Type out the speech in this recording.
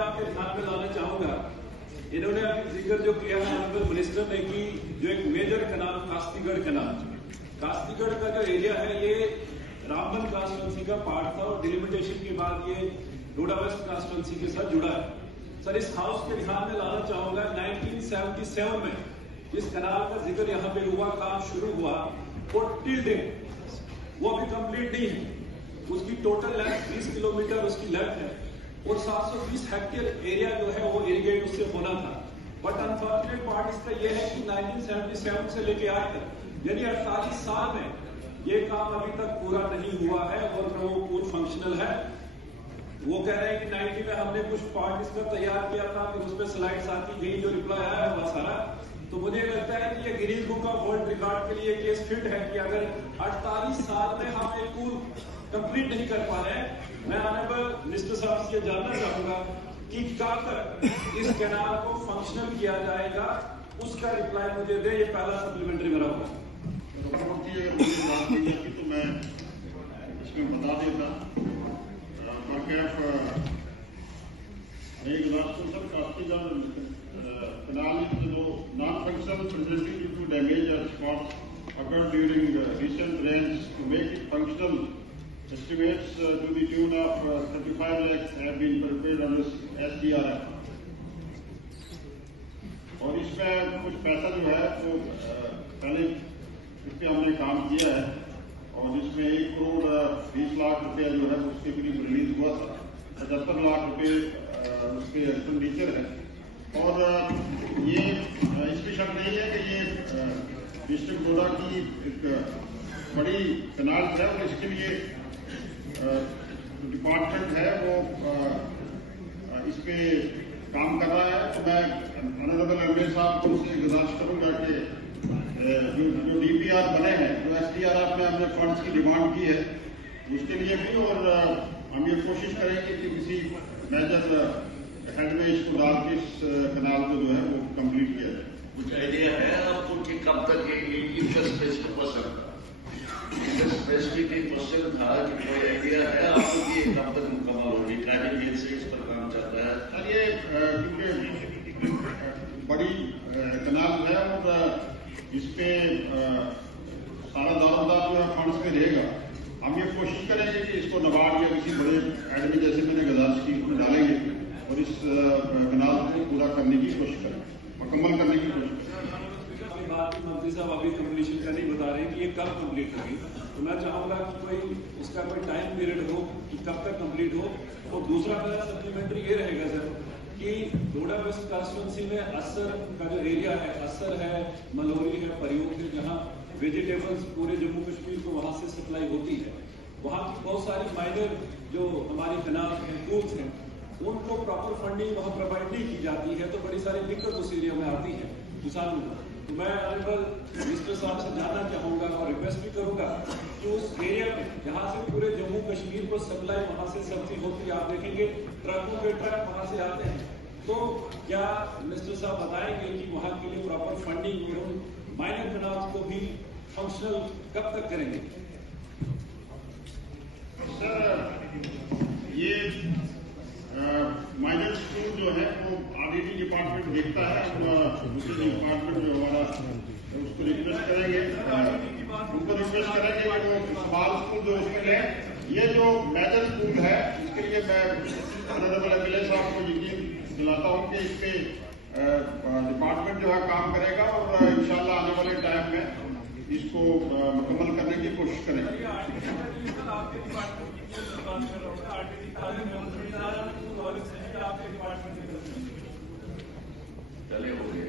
आपके ध्यान में लाना चाहूंगा, इन्होंने अभी जिक्र जो किया है ऑनरेबल मिनिस्टर ने कि जो एक मेजर कनाल कास्तीगढ़ का जो एरिया है ये रामबन कांस्टिट्यूंसी का पार्ट था और डिलिमिटेशन के बाद ये डोडा वेस्ट कांस्टिट्यूंसी के साथ जुड़ा है। सर इस हाउस के ध्यान में लाना चाहूंगा 1977 में इस कनाल का जिक्र यहाँ पे हुआ, काम शुरू हुआ और टिल डेट वो अभी कंप्लीट नहीं है। उसकी टोटल लेंथ 20 किलोमीटर उसकी लेंथ है और 720 हेक्टेयर एरिया जो है वो इरिगेट उससे होना था। बट अनफॉर्चुनेट पार्ट इसका ये है कि 1977 से लेके आज तक यानी 48 साल में ये काम अभी तक पूरा नहीं हुआ है और वो पूर्ण फंक्शनल है। वो कह रहे हैं कि 90 में हमने कुछ पार्ट इसका तैयार किया था, फिर उस पर स्लाइड्स आती गई, जो रिप्लाई आया है बहुत सारा। तो मुझे लगता है कि ये Guinness book of world record के लिए केस फिट है कि अगर 48 साल में हम एक पुल कंप्लीट नहीं कर पा रहे हैं। मैं ऑनरेबल मिनिस्टर साहब से जानना चाहूंगा कि कब तक इस कैनाल को फंक्शनल किया जाएगा, उसका रिप्लाई मुझे दे। ये पहला सप्लीमेंट्री मेरा होगा। तो मैं इसमें बता देता canal is non-functional presently due to damage or spots occurred during recent rains. To make it functional, estimates to the tune of 35 lakhs have been prepared under SDRF. और इसमें कुछ पैसा जो है वो पहले इस पे हमने काम किया है और इसमें 1 करोड़ 20 लाख रुपया जो है उसके करीब रिलीज हुआ था। 75 लाख रुपए उसके एक्सपेंडिचर है और ये इसकी शक नहीं है कि ये डिस्ट्रिक्ट डोडा की एक बड़ी कैनाल है और इसके लिए डिपार्टमेंट है वो इस पे काम कर रहा है। तो मैं ऑनरेबल एमएलए साहब को उससे गुजारिश करूंगा कि जो डीपीआर बने हैं, जो एसडीआरएफ में हमने फंड्स की डिमांड की है उसके लिए भी, और हम ये कोशिश करेंगे कि किसी मेजर हेड में इसको डाल के इस कैनाल को जो है वो कंप्लीट किया जाए। कुछ आइडिया है आपको कि कब तक ये स्पेसिफिक क्वेश्चन था कि कोई आइडिया है आपको कि कब तक मुकम्मल होगी? ट्रैकिंग से इस पर काम चल रहा है। सर ये क्योंकि बड़ी कैनाल है और इस पे सारा दारोमदार जो है फंड्स में रहेगा। हम ये कोशिश करेंगे कि इसको नबार्ड या किसी बड़े एडमी जैसे मैंने गुजारिश की उसमें डालेंगे और इस कैनाल को पूरा करने की कोशिश करेंगे, मुकम्मल करने की कोशिश करेंगे। मंत्री साहब अभी कम्प्लीशन का नहीं बता रहे कि ये कब कंप्लीट होगी, तो मैं चाहूंगा कि कोई इसका कोई टाइम पीरियड हो कि कब तक कंप्लीट हो। और दूसरा मेरा सप्लीमेंट्री ये रहेगा सर कि डोडा वेस्ट कांस्टिट्यूंसी में असर का जो एरिया है, असर है, मलौरी है, परियोग है, जहाँ वेजिटेबल्स पूरे जम्मू कश्मीर को वहाँ से सप्लाई होती है, वहाँ की बहुत सारी माइनर जो हमारी कैनाल हैं, पूल्स हैं, उनको प्रॉपर फंडिंग वहाँ प्रोवाइड नहीं की जाती है, तो बड़ी सारी दिक्कत उस एरिया में आती है किसानों को। तो मैं ऑनरेबल मिनिस्टर साहब से जानना चाहूँगा और रिक्वेस्ट भी करूँगा कि उस एरिया में जहाँ से पूरे जम्मू कश्मीर को सप्लाई वहाँ से सब्जी होती है, आप देखेंगे ट्रकों के ट्रक वहाँ से आते हैं, तो क्या मिनिस्टर साहब बताएंगे कि वहाँ के लिए प्रॉपर फंडिंग और माइनर कैनाल्स को भी फंक्शनल कब तक करेंगे? सर ये माइनर स्कूल जो है वो आरडीडी डिपार्टमेंट देखता है, दूसरे डिपार्टमेंट जो हमारा उसको रिक्वेस्ट करेंगे कि वो स्मॉल स्कूल जो उसमें ले। ये जो मेजर स्कूल है इसके लिए मैं ऑनरेबल एमएलए साहब को यकीन दिलाता हूँ कि इस पे डिपार्टमेंट जो है काम करेगा और इंशाल्लाह आने वाले टाइम में इसको मुकम्मल करने की कोशिश करेंगे। चले हो गए।